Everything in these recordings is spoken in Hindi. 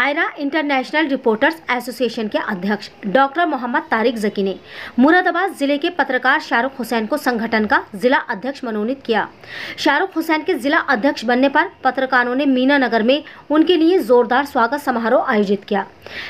आयरा इंटरनेशनल रिपोर्टर्स एसोसिएशन के अध्यक्ष डॉक्टर मोहम्मद तारिक जकी ने मुरादाबाद जिले के पत्रकार शाहरुख हुसैन को संगठन का जिला अध्यक्ष मनोनीत किया। शाहरुख हुसैन के जिला अध्यक्ष बनने पर पत्रकारों ने मीना नगर में उनके लिए जोरदार स्वागत समारोह आयोजित किया।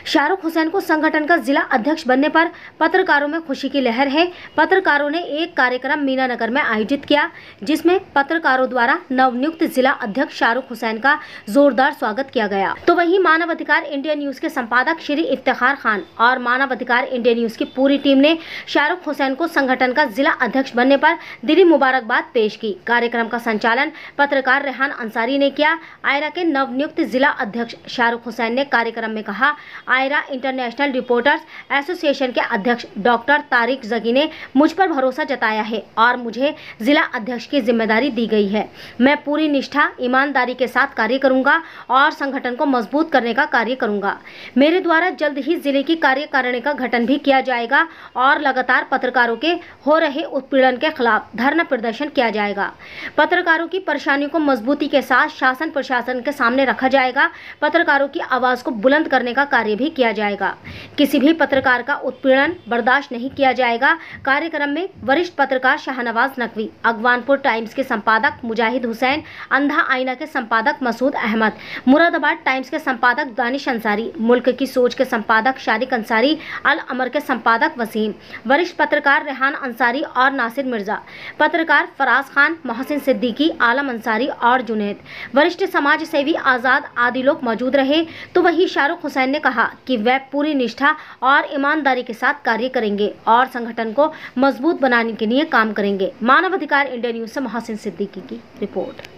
शाहरुख हुसैन को संगठन का जिला अध्यक्ष बनने पर पत्रकारों में खुशी की लहर है। पत्रकारों ने एक कार्यक्रम मीना नगर में आयोजित किया, जिसमें पत्रकारों द्वारा नवनियुक्त जिला अध्यक्ष शाहरुख हुसैन का जोरदार स्वागत किया गया। तो वहीं मानव अधिकार इंडिया न्यूज के संपादक श्री इफ्तिखार खान और मानव अधिकार इंडिया न्यूज की पूरी टीम ने शाहरुख हुसैन को संगठन का जिला अध्यक्ष बनने पर दिली मुबारकबाद पेश की। कार्यक्रम का संचालन पत्रकार रेहान अंसारी ने किया। आयरा के नवनियुक्त जिला अध्यक्ष शाहरुख हुसैन ने कार्यक्रम में कहा, आयरा इंटरनेशनल रिपोर्टर्स एसोसिएशन के अध्यक्ष डॉक्टर तारिक जकी ने मुझ पर भरोसा जताया है और मुझे जिला अध्यक्ष की जिम्मेदारी दी गई है। मैं पूरी निष्ठा ईमानदारी के साथ कार्य करूंगा और संगठन को मजबूत करने का कार्य करूंगा। मेरे द्वारा जल्द ही जिले की कार्यकारिणी का गठन भी किया जाएगा और लगातार पत्रकारों के हो रहे उत्पीड़न के खिलाफ धरना प्रदर्शन किया जाएगा। पत्रकारों की परेशानियों को मजबूती के साथ शासन प्रशासन के सामने रखा जाएगा। पत्रकारों की आवाज को बुलंद करने का कार्य भी किया जाएगा। किसी भी पत्रकार का उत्पीड़न बर्दाश्त नहीं किया जाएगा। कार्यक्रम में वरिष्ठ पत्रकार शाहनवाज नकवी, अगवानपुर टाइम्स के संपादक मुजाहिद हुसैन, अंधा आईना के संपादक मसूद अहमद, मुरादाबाद टाइम्स के संपादक दानिश अंसारी, मुल्क की सोच के संपादक शारिक अंसारी, अल अमर के संपादक वसीम, वरिष्ठ पत्रकार रेहान अंसारी और नासिर मिर्जा, पत्रकार फराज खान, मोहसिन सिद्दीकी, आलम अंसारी और जुनैद, वरिष्ठ समाज सेवी आज़ाद आदि लोग मौजूद रहे। तो वही शाहरुख हुसैन ने कहा कि वह पूरी निष्ठा और ईमानदारी के साथ कार्य करेंगे और संगठन को मजबूत बनाने के लिए काम करेंगे। मानव अधिकार इंडिया न्यूज से मोहसिन सिद्दीकी की रिपोर्ट।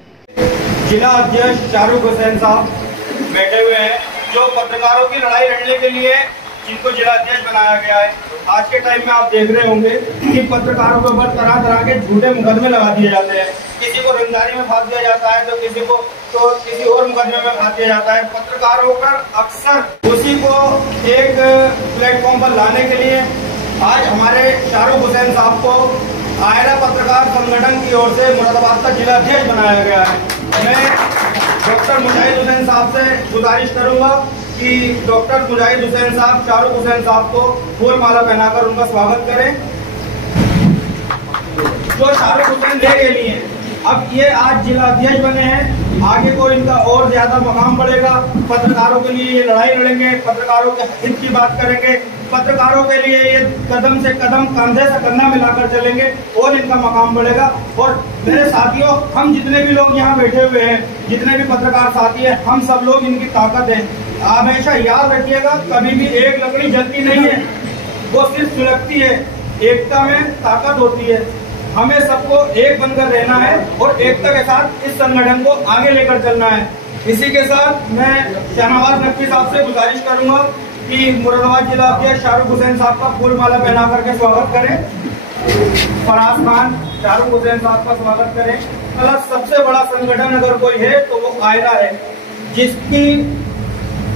जिला अध्यक्ष शाहरुख हुसैन साहब बैठे हुए हैं, जो पत्रकारों की लड़ाई लड़ने के लिए जिनको जिला अध्यक्ष बनाया गया है। आज के टाइम में आप देख रहे होंगे कि पत्रकारों के ऊपर तरह तरह के झूठे मुकदमे लगा दिए जाते हैं। किसी को रंगदारी में फांस दिया जाता है तो किसी और मुकदमे में फांस दिया जाता है। पत्रकारों पर अक्सर उसी को एक प्लेटफॉर्म पर लाने के लिए आज हमारे शाहरुख हुसैन साहब को आयरा पत्रकार संगठन की ओर से मुरादाबाद का जिला अध्यक्ष बनाया गया है। मैं डॉक्टर मुजाहिद हुसैन साहब से गुजारिश करूंगा कि डॉक्टर मुजाहिद हुसैन साहब शाहरुख हुसैन साहब को फूल माला पहनाकर उनका स्वागत करें। जो शाहरुख हुसैन ले के लिए अब ये आज जिला अध्यक्ष बने हैं, आगे को इनका और ज्यादा मकाम बढ़ेगा। पत्रकारों के लिए ये लड़ाई लड़ेंगे, पत्रकारों के हित की बात करेंगे, पत्रकारों के लिए ये कदम से कदम, कंधे से कंधा मिलाकर चलेंगे और इनका मकाम बढ़ेगा। और मेरे साथियों, हम जितने भी लोग यहाँ बैठे हुए हैं, जितने भी पत्रकार साथी हैं, हम सब लोग इनकी ताकत है। हमेशा याद रखिएगा, कभी भी एक लकड़ी जलती नहीं है, वो सिर्फ सुलगती है। एकता में ताकत होती है। हमें सबको एक बनकर रहना है और एकता के साथ इस संगठन को आगे लेकर चलना है। इसी के साथ मैं शाहनवाज नकवी साहब से गुजारिश करूंगा कि मुरादाबाद जिला अध्यक्ष शाहरुख हुसैन साहब का फूल माला पहना करके स्वागत करें। फराज खान, शाहरुख हुसैन साहब का स्वागत करें। मतलब सबसे बड़ा संगठन अगर कोई है तो वो आयरा है, जिसकी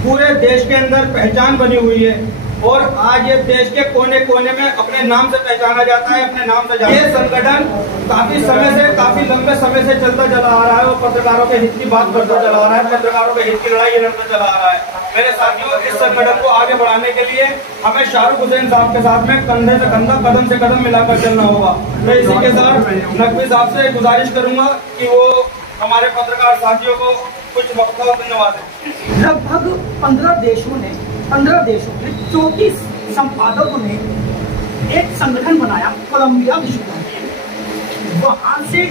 पूरे देश के अंदर पहचान बनी हुई है और आज ये देश के कोने कोने में अपने नाम से पहचाना जाता है, अपने नाम से। ये संगठन काफी समय से, काफी लंबे समय से चलता चला आ रहा है और पत्रकारों के हित की बात करता चला आ रहा है, पत्रकारों के हित की लड़ाई लड़ता चला आ रहा है। मेरे साथियों, इस संगठन को आगे बढ़ाने के लिए हमें शाहरुख हुसैन साहब के साथ में कंधे से कंधा, कदम से कदम मिलाकर चलना होगा। मैं इसी के साथ नकवी साहब से गुजारिश करूंगा कि वो हमारे पत्रकार साथियों को कुछ वक्तव्य धन्यवाद दें। लगभग 15 देशों के 34 संपादकों ने एक संगठन बनाया, कोलंबिया विश्वविद्यालय। वहां से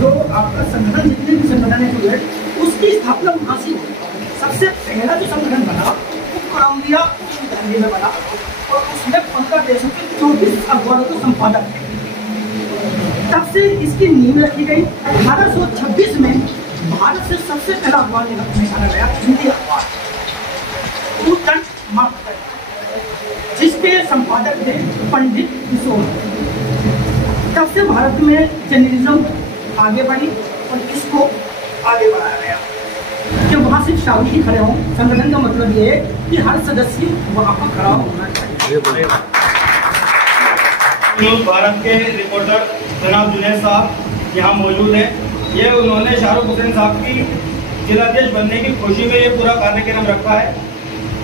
जो आपका संगठन, जितने भी संगठन है उसकी स्थापना वहां से हुई। सबसे पहला जो संगठन बना वो कोलंबिया विश्वविद्यालय में बना और उसमें 15 देशों के 24 अखबारों के संपादक थे। तब से इसकी नींव रखी गई। 1826 में भारत से सबसे पहला अखबार निकाला गया, हिंदी अखबार, जिसके संपादक थे पंडित किशोर। तब से भारत में जर्नलिज्म आगे बढ़ी और इसको आगे बढ़ाया गया कि वहां सिर्फ शाहरुख ही खड़े हों। संगठन का मतलब ये है कि हर सदस्य वहां पर खड़ा होना चाहिए। भारत के रिपोर्टर जनाब जुनैद साहब यहाँ मौजूद हैं। ये उन्होंने शाहरुख हुसैन साहब की जिलाध्यक्ष बनने की खुशी में ये पूरा कार्यक्रम रखा है।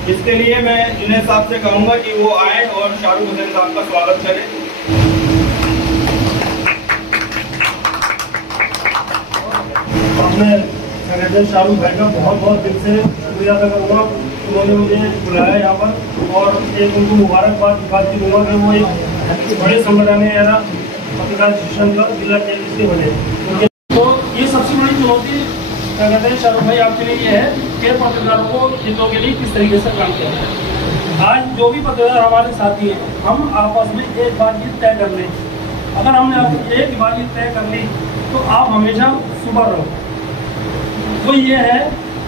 इसके लिए मैं जुनैद साहब से कहूँगा कि वो आए और शाहरुख हुसैन साहब का स्वागत करें। मैं सेक्रेटरी शाहरुख भाई का बहुत दिल से शुक्रिया अदा करूँगा। उन्होंने मुझे बुलाया यहाँ पर और एक उनको मुबारकबाद बात दूँगा कि वो एक बड़े संगठन है यार पत्रकार एसोसिएशन का जिला अध्यक्ष से बने। तो ये सबसे बड़ी चुनौती सेक्रेटरी शाहरुख भाई आपके लिए ये है कि पत्रकारों को हितों के लिए किस तरीके से काम किया है। आज जो भी पत्रकार हमारे साथी हैं, हम आपस में एक बातचीत तय कर लें। अगर हमने एक बातचीत तय कर ली तो आप हमेशा सुबह रहो। वो ये है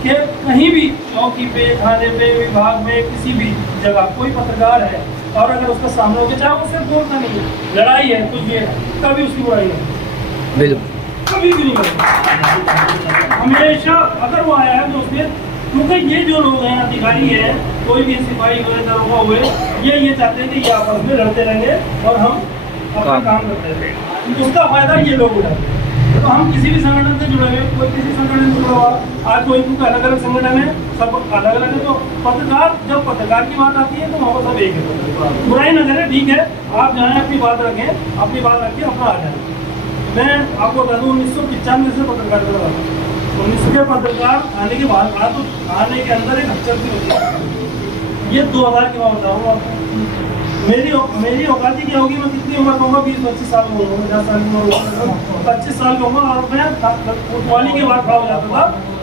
कि कहीं भी चौकी पे, थाने पे, विभाग में, किसी भी जगह कोई पत्रकार है और अगर उसका सामने हो गया, चाहे वो सिर्फ बोलता नहीं है, लड़ाई है, कुछ भी है, कभी उसकी बुराई नहीं, बिल्कुल कभी भी नहीं करेगा। हमेशा अगर वो आया है तो उसने, क्योंकि ये जो लोग हैं, अधिकारी है, कोई भी सिपाही हुए, दरोगा हुए, ये चाहते थे कि आपस में लड़ते रहेंगे और हम अपना काम करते रहे। उसका फायदा ये लोग उठाते हैं। तो हम किसी भी संगठन से जुड़े हुए, कोई किसी संगठन से जुड़ा हुआ, आज कोई क्योंकि अलग अलग संगठन है, सब अलग अलग है। तो पत्रकार, जब पत्रकार की बात आती है तो वहाँ सब एक है, बुराई न करें, ठीक है, आप जाएँ अपनी बात रखें, अपनी बात रखें, अपना आ जाए। मैं आपको बता दूँ 1995 से पत्रकार कर रहा था। 1900 के पत्रकार आने के बाद आने के अंदर एक हच्चर भी होती है। ये 2000 की बात बताऊँगा आपको। मेरी औकाती क्या होगी, मैं कितनी उम्र कहूँगा, 20-25 साल में होगा, 50 साल की उम्र, 25 साल का होगा। और मैं कोतवाली के बाद खड़ा हो जाता था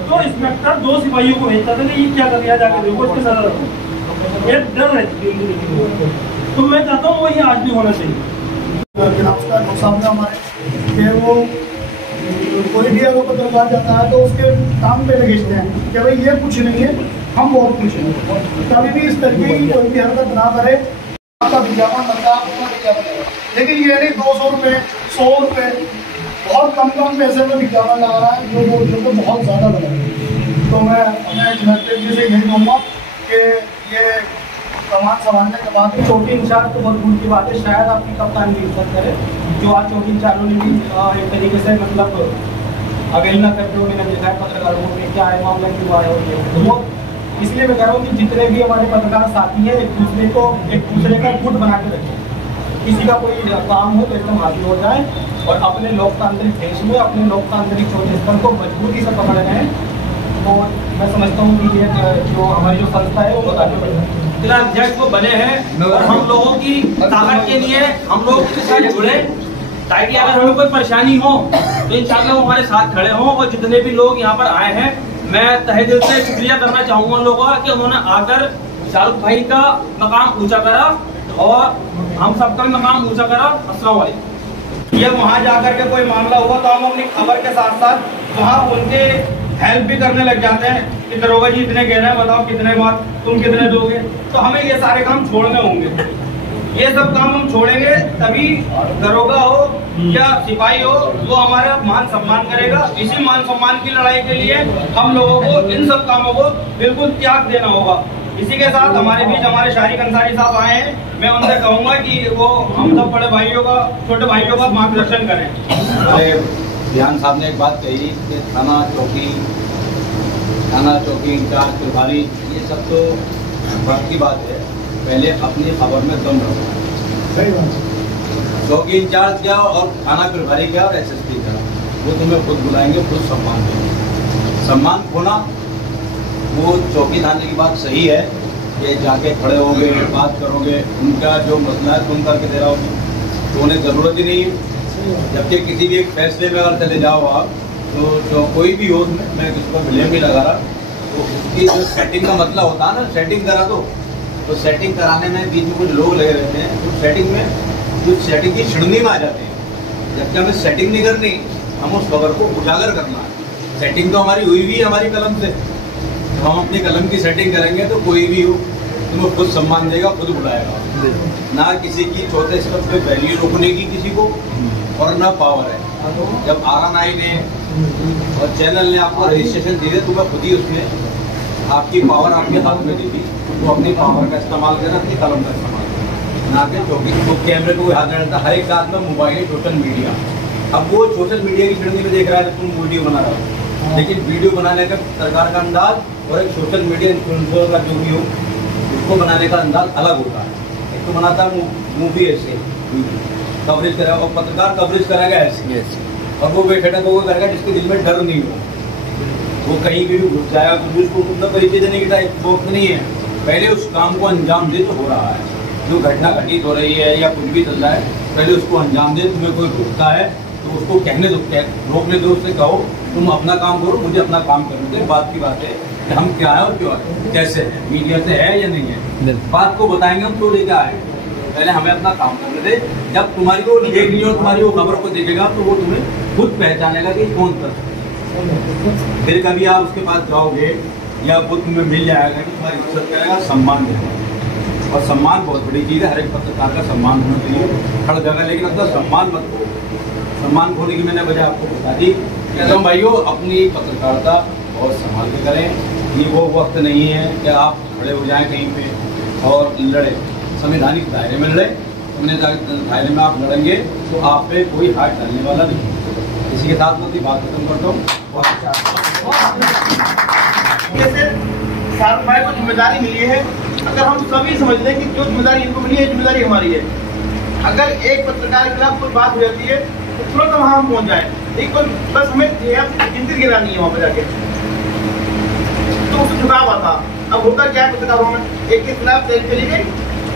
तो इंस्पेक्टर 2 सिपाहियों को भेजता था कि ये क्या कर दिया, जाके देखो, इसके नजर रखो। एक डर रहती है। तो मैं चाहता हूँ वही आज भी होना चाहिए। सामने हमारे कि वो कोई भी अगर पत्रकार जाता है तो उसके काम पे भेजते हैं कि भाई ये कुछ नहीं है, हम बहुत कुछ हैं। कभी भी इस तरीके की कोई भी हरकत ना करे। आपका विज्ञापन बनता है, लेकिन ये नहीं 200 रुपये, 100 रुपये, बहुत कम पैसे में विज्ञापन लगा रहा है, जो तो बहुत ज़्यादा लगा है। तो मैं अपने जिलाध्यक्ष जी से यही कहूँगा कि ये कमान संभालने के बाद चौकी इंचार्ज तो बहुत दूर की बात है, शायद आपकी कप्तान भी इज्जत करे, जो आज चौकी इंचार्जों ने भी एक तरीके से मतलब अवहेलना करते हुए मैंने देखा है पत्रकारों को, क्या है मामला, क्यों आया हो। वो इसलिए मैं कह रहा हूँ कि जितने भी हमारे पत्रकार साथी हैं, एक दूसरे का गुट बना के रखें। किसी का कोई काम हो तो एकदम हाजिर हो जाए और अपने लोकतांत्रिक देश में अपने लोकतांत्रिक छोटे स्तर को मजबूती से पकड़ रहे हैं। तो मैं समझता हूँ कि ये जो हमारी जो संस्था है वो आगे बढ़ रही है। जिला अध्यक्ष वो बने हैं और हम लोगों की ताकत के लिए हम लोग उनके साथ जुड़े, ताकि अगर हमें कोई परेशानी हो तो इंशाल्लाह वो हमारे साथ खड़े हों। और जितने भी लोग यहाँ पर आए हैं, मैं तहे दिल से शुक्रिया करना चाहूँगा उन लोगों का कि उन्होंने आकर शाहरुख भाई का मकाम ऊंचा करा और हम सबका भी मकाम ऊंचा करा। अस्सलाम वालेकुम। ये वहाँ जाकर के कोई मामला हुआ तो हम अपनी खबर के साथ साथ वहाँ उनके हेल्प भी करने लग जाते हैं कि दरोगा जी इतने कह रहे हैं, बताओ कितने बात, तुम कितने दोगे। तो हमें ये सारे काम छोड़ने होंगे। ये सब काम हम छोड़ेंगे तभी दरोगा हो या सिपाही हो वो हमारा मान सम्मान करेगा। इसी मान सम्मान की लड़ाई के लिए हम लोगों को इन सब कामों को बिल्कुल त्याग देना होगा। इसी के साथ हमारे बीच हमारे शारिक अंसारी साहब आए हैं, मैं उनसे कहूँगा कि वो हम सब बड़े भाइयों का, छोटे भाइयों का मार्गदर्शन करें। ध्यान साहब ने एक बात कही कि थाना चौकी इंचार्ज प्रभारी, ये सब तो बात की बात है, पहले अपनी खबर में दम रखो। चौकी इंचार्ज क्या और थाना प्रभारी क्या और SSP क्या, वो तुम्हें खुद बुलाएंगे, खुद सम्मान देंगे। सम्मान खोना, वो चौकी थाने की बात सही है कि जाके खड़े होगे, बात करोगे, उनका जो मसला है तुम करके दे रहा होगी, तो उन्हें ज़रूरत ही नहीं है। जबकि किसी भी एक फैसले में अगर चले जाओ आप तो कोई भी हो, मैं किसी को ब्लेम नहीं लगा रहा, तो उसकी जो सेटिंग का मतलब होता है ना, सेटिंग करा दो, तो सेटिंग कराने में बीच में कुछ लोग लगे रहते हैं, तो सेटिंग में कुछ सेटिंग की छिड़नी में आ जाते हैं। जबकि हमें सेटिंग नहीं करनी, हम उस खबर को उजागर करना है। सेटिंग तो हमारी हुई भी है हमारी कलम से, तो हम अपनी कलम की सेटिंग करेंगे तो कोई भी हो तुम्हें खुद सम्मान देगा, खुद बुलाएगा। ना किसी की चौथे स्तर पे वैल्यू रोकने की किसी को, और ना पावर है। जब RNI ने और चैनल ने आपको रजिस्ट्रेशन दिए तो मैं खुद ही उसमें आपकी पावर आपके हाथ में दी थी, तो अपनी पावर का इस्तेमाल करें, अपनी कलम का इस्तेमाल करें, ना कि चौकी तो कैमरे को हाथ में रहता, हर एक के हाथ में मोबाइल, सोशल मीडिया। अब वो सोशल मीडिया की श्रेणी में देख रहा है तुम वीडियो बना रहे हो, लेकिन वीडियो बनाने का सरकार का अंदाज और एक सोशल मीडिया इन्फ्लुएंसर का जो भी हो उसको बनाने का अंदाज अलग होता है। एक तो बनाता है मूवी ऐसे कवरेज करेगा और पत्रकार कवरेज करेगा ऐसे और वो बेठटक वो करेगा जिसके दिल में डर नहीं हो, वो कहीं भी घुस जाएगा तो उसको मतलब परिचय देने की वक्त नहीं है। पहले उस काम को अंजाम दे तो हो रहा है, जो घटना घटित हो रही है या कुछ भी चल रहा है पहले उसको अंजाम दे। तुम्हें कोई रोकता है तो उसको कहने दो, रोकने दो, उससे कहो तुम अपना काम करो, मुझे अपना काम करने दो। बात की बात है कि हम क्या है और क्यों है, कैसे है, मीडिया से है या नहीं है, बात को बताएंगे हम तो लेकर आए। पहले हमें अपना काम करने दे, जब तुम्हारी वो देखनी हो, तुम्हारी वो खबर को देखेगा तो वो तुम्हें खुद पहचानेगा कि कौन कर। फिर कभी आप उसके पास जाओगे या वो तुम्हें मिल जाएगा कि तुम्हारी इज्जत करेगा, सम्मान देगा। और सम्मान बहुत बड़ी चीज़ है, हर एक पत्रकार का सम्मान होना चाहिए हर जगह। लेकिन अपना सम्मान मत खो। सम्मान खोने की मैंने वजह आपको बता दी कि तुम भाइयों अपनी पत्रकारिता और संभाल के करें। ये वो वक्त नहीं है कि आप खड़े हो जाएं कहीं पे और लड़े। संवैधानिक दायरे में लड़े, संवैधानिक दायरे में आप लड़ेंगे तो आप पे कोई हाथ डालने वाला नहीं। इसी के साथ मैं अपनी बात खत्म करता हूँ। जैसे शाहरुख भाई को जिम्मेदारी मिली है, अगर हम सभी समझ लें कि जो जिम्मेदारी इनको मिली है जिम्मेदारी हमारी है। अगर एक पत्रकार के खिलाफ कोई बात हो जाती है तो तुरंत वहाँ हम पहुँच जाए, एक बस हमें गिनती गिरानी है वहाँ पर जाके, तो उसको झुकाव आता। अब होता क्या है पत्रकारों में, एक के खिलाफ जेल चली गई,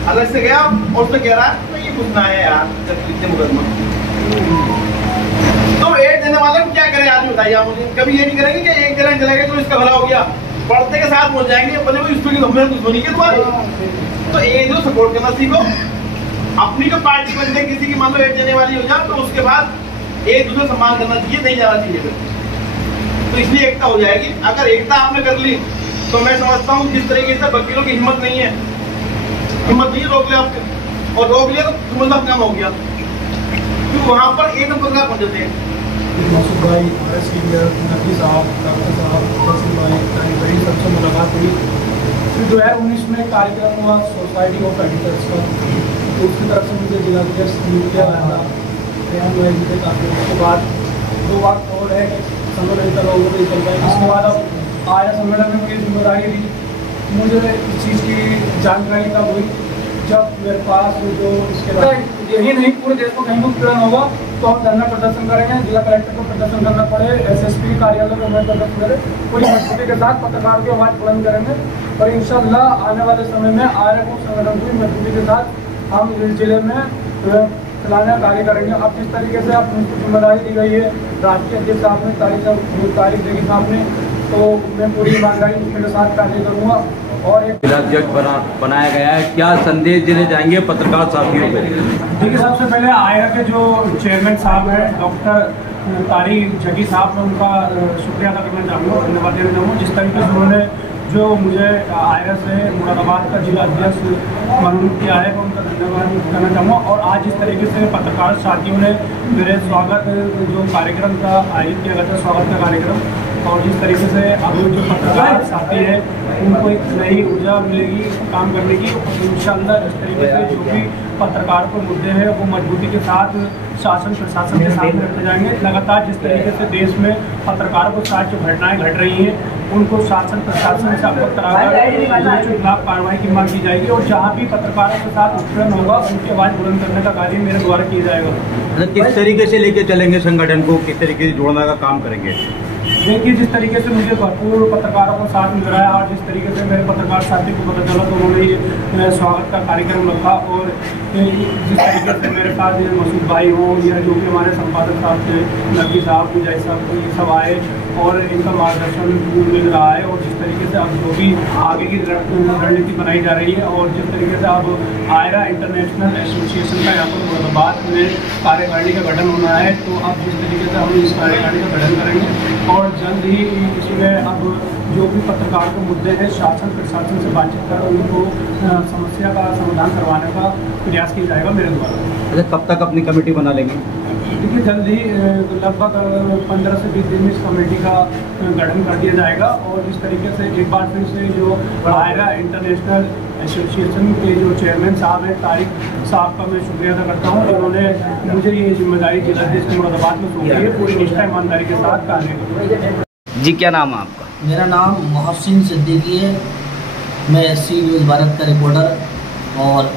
अलग से गया और उसने कह रहा है तो ये घुसना है यार लिखते मुकदमा। तो एक देने वाले को क्या करे आदमी, बताइए आप मुझे। कभी ये नहीं करेंगे कि एक जगह चले गए तो इसका भला हो गया, पढ़ते के साथ पहुंच जाएंगे अपने को स्टूडेंट हमने दुश्मनी के तुम्हारी। तो एक जो सपोर्ट करना सीखो, अपनी जो पार्टी बनते किसी की मान लो एक देने वाली हो जाए तो उसके बाद एक दूसरे सम्मान करना चाहिए, नहीं जाना चाहिए। तो इसलिए एकता हो जाएगी। अगर एकता आपने कर ली तो मैं समझता हूँ जिस तरीके से वकीलों की हिम्मत नहीं है, हिम्मत नहीं रोक ले आपके, और रोक लिया तो तुम्हारा काम हो गया, क्योंकि वहाँ पर एक नंबर का पहुँच जाते हैं। मसूद भाई, नकवी साहब, डॉक्टर साहब, मसूद भाई सबसे मुलाकात हुई। फिर 2019 में कार्यक्रम हुआ सोसाइटी ऑफ एडिटर्स का, तो उसकी तरफ से मुझे जिलाध्यक्ष नियुक्त किया गया था। उसके बाद 2 बात और है कि संगठन लोगों को चल रहा है। इसके बाद अब आया संगठन में मुझे जिम्मेदारी दी। मुझे इस चीज़ की जानकारी तब हुई जब मेरे पास जो इसके बाद यही नहीं पूरे देश में कहीं भी उत्पीड़न होगा तो हम धरना प्रदर्शन करेंगे, जिला कलेक्टर को प्रदर्शन करना पड़े, SSP कार्यालय में हमें प्रदर्शन करें, पूरी मजबूती के साथ पत्रकारों की आवाज़ बुलंद करेंगे। और इंशाल्लाह आने वाले समय में आर्य संगठन पूरी मजबूती के साथ हम इस जिले में चलाने का कार्य करेंगे। अब जिस तरीके से आप उनको जिम्मेदारी दी गई है राष्ट्रीय अध्यक्ष साहब ने तारीख देगी साहब ने, तो मैं पूरी ईमानदारी के साथ कार्य करूँगा। और एक जिलाध्यक्ष बनाया गया है, क्या संदेश देने जाएंगे पत्रकार साथियों को? देखिए, सबसे पहले आयरा के जो चेयरमैन साहब हैं डॉक्टर तारिक जकी साहब, मैं उनका शुक्रिया अदा करना चाहूँगा, धन्यवाद देना चाहूँगा। जिस तरीके से उन्होंने जो मुझे आयरा से मुरादाबाद का जिला अध्यक्ष मनोनीत किया है, मैं उनका धन्यवाद करना चाहूँगा। और आज जिस तरीके से पत्रकार साथियों ने मेरे स्वागत जो कार्यक्रम का आयोजित किया गया था, स्वागत का कार्यक्रम, और जिस तरीके से अब जो पत्रकार साथी है उनको एक नई ऊर्जा मिलेगी काम करने की। इंशाअल्लाह इस तरीके से जो भी पत्रकार को मुद्दे हैं वो मजबूती के साथ शासन प्रशासन के सामने रखे जाएंगे। लगातार जिस तरीके से देश में पत्रकारों के साथ जो घटनाएं घट रही हैं उनको शासन प्रशासन से अवगत कराकर खिलाफ कार्रवाई की मांग की जाएगी। और जहाँ भी पत्रकारों के साथ उत्पीड़न होगा उनकी आवाज़ बुलंद करने का कार्य मेरे द्वारा किया जाएगा। किस तरीके से लेके चलेंगे संगठन को, किस तरीके से जोड़ने का काम करेंगे? देखिए, जिस तरीके से मुझे भरपूर पत्रकारों को साथ मिल रहा है और जिस तरीके से मेरे पत्रकार साथी को पता चला तो उन्होंने ये स्वागत का कार्यक्रम रखा। और जिस तरीके से मेरे साथ मसूद भाई हो या जो भी हमारे संपादक साहब थे, नकवी साहब, मुजाहिद साहब, ये सब आए और इनका मार्गदर्शन मिल रहा है। और जिस तरीके से अब जो भी आगे की रणनीति बनाई जा रही है और जिस तरीके से अब आयरा इंटरनेशनल एसोसिएशन का यहाँ पर मुरादाबाद में कार्यकारिणी का गठन होना है, तो अब जिस तरीके से हम इस कार्यकारिणी का गठन करेंगे और जल्द ही इसमें अब जो भी पत्रकार के मुद्दे हैं शासन प्रशासन से बातचीत कर उनको समस्या का समाधान करवाने का प्रयास किया जाएगा मेरे द्वारा। अच्छा, कब तक अपनी कमेटी बना लेंगे? देखिए, जल्द ही लगभग 15 से 20 दिन में इस कमेटी का गठन कर दिया जाएगा। और जिस तरीके से एक बार फिर से जो आयरा इंटरनेशनल एसोसिएशन के जो चेयरमैन साहब हैं तारिक साहब का मैं शुक्रिया अदा करता हूँ, उन्होंने मुझे ये जिम्मेदारी जिलाध्यक्ष मुरादाबाद में सौंपी है। पूरी निष्ठा ईमानदारी के साथ कार्य करूँगा। जी, क्या नाम है आपका? मेरा नाम मोहसिन सिद्दीकी है। मैं सी न्यूज़ भारत का रिपोर्टर और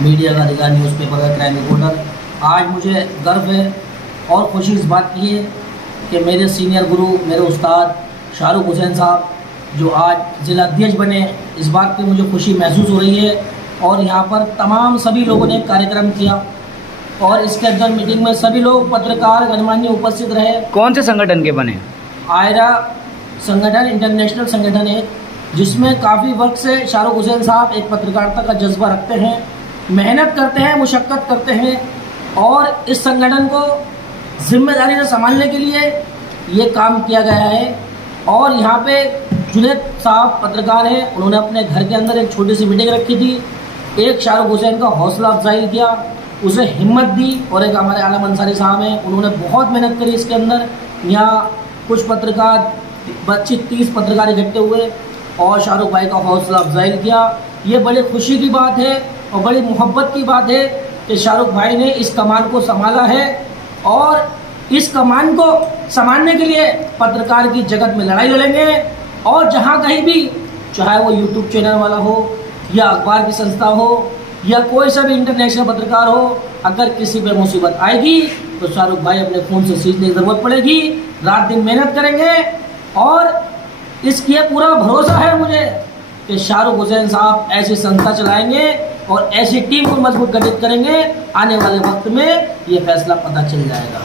मीडिया का अधिकार न्यूज़पेपर का क्राइम रिपोर्टर। आज मुझे गर्व है और खुशी इस बात की है कि मेरे सीनियर गुरु, मेरे उस्ताद शाहरुख हुसैन साहब जो आज जिला अध्यक्ष बने, इस बात की मुझे खुशी महसूस हो रही है। और यहाँ पर तमाम सभी लोगों ने कार्यक्रम किया और इसके अंदर मीटिंग में सभी लोग पत्रकार गणमान्य उपस्थित रहे। कौन से संगठन के बने? आयरा संगठन इंटरनेशनल संगठन है, जिसमें काफ़ी वक्त से शाहरुख हुसैन साहब एक पत्रकारिता का जज्बा रखते हैं, मेहनत करते हैं, मुशक्क़त करते हैं और इस संगठन को जिम्मेदारी से संभालने के लिए ये काम किया गया है। और यहाँ पे जुनैद साहब पत्रकार हैं, उन्होंने अपने घर के अंदर एक छोटी सी मीटिंग रखी थी। एक शाहरुख हुसैन का हौसला अफजाई किया, उसे हिम्मत दी। और एक हमारे आलम अंसारी साहब हैं, उन्होंने बहुत मेहनत करी इसके अंदर। यहाँ कुछ पत्रकार 25-30 पत्रकार इकट्ठे हुए और शाहरुख भाई का हौसला अफजाई किया। ये बड़ी खुशी की बात है और बड़ी मोहब्बत की बात है कि शाहरुख भाई ने इस कमान को संभाला है और इस कमान को संभालने के लिए पत्रकार की जगत में लड़ाई लड़ेंगे। और जहाँ कहीं भी, चाहे वो यूट्यूब चैनल वाला हो या अखबार की संस्था हो या कोई सा भी इंटरनेशनल पत्रकार हो, अगर किसी पे मुसीबत आएगी तो शाहरुख भाई अपने खून से सींचने की जरूरत पड़ेगी। रात दिन मेहनत करेंगे और इसकी पूरा भरोसा है मुझे कि शाहरुख हुसैन साहब ऐसी संस्था चलाएंगे और ऐसी टीम को मजबूत गठित करेंगे। आने वाले वक्त में ये फैसला पता चल जाएगा।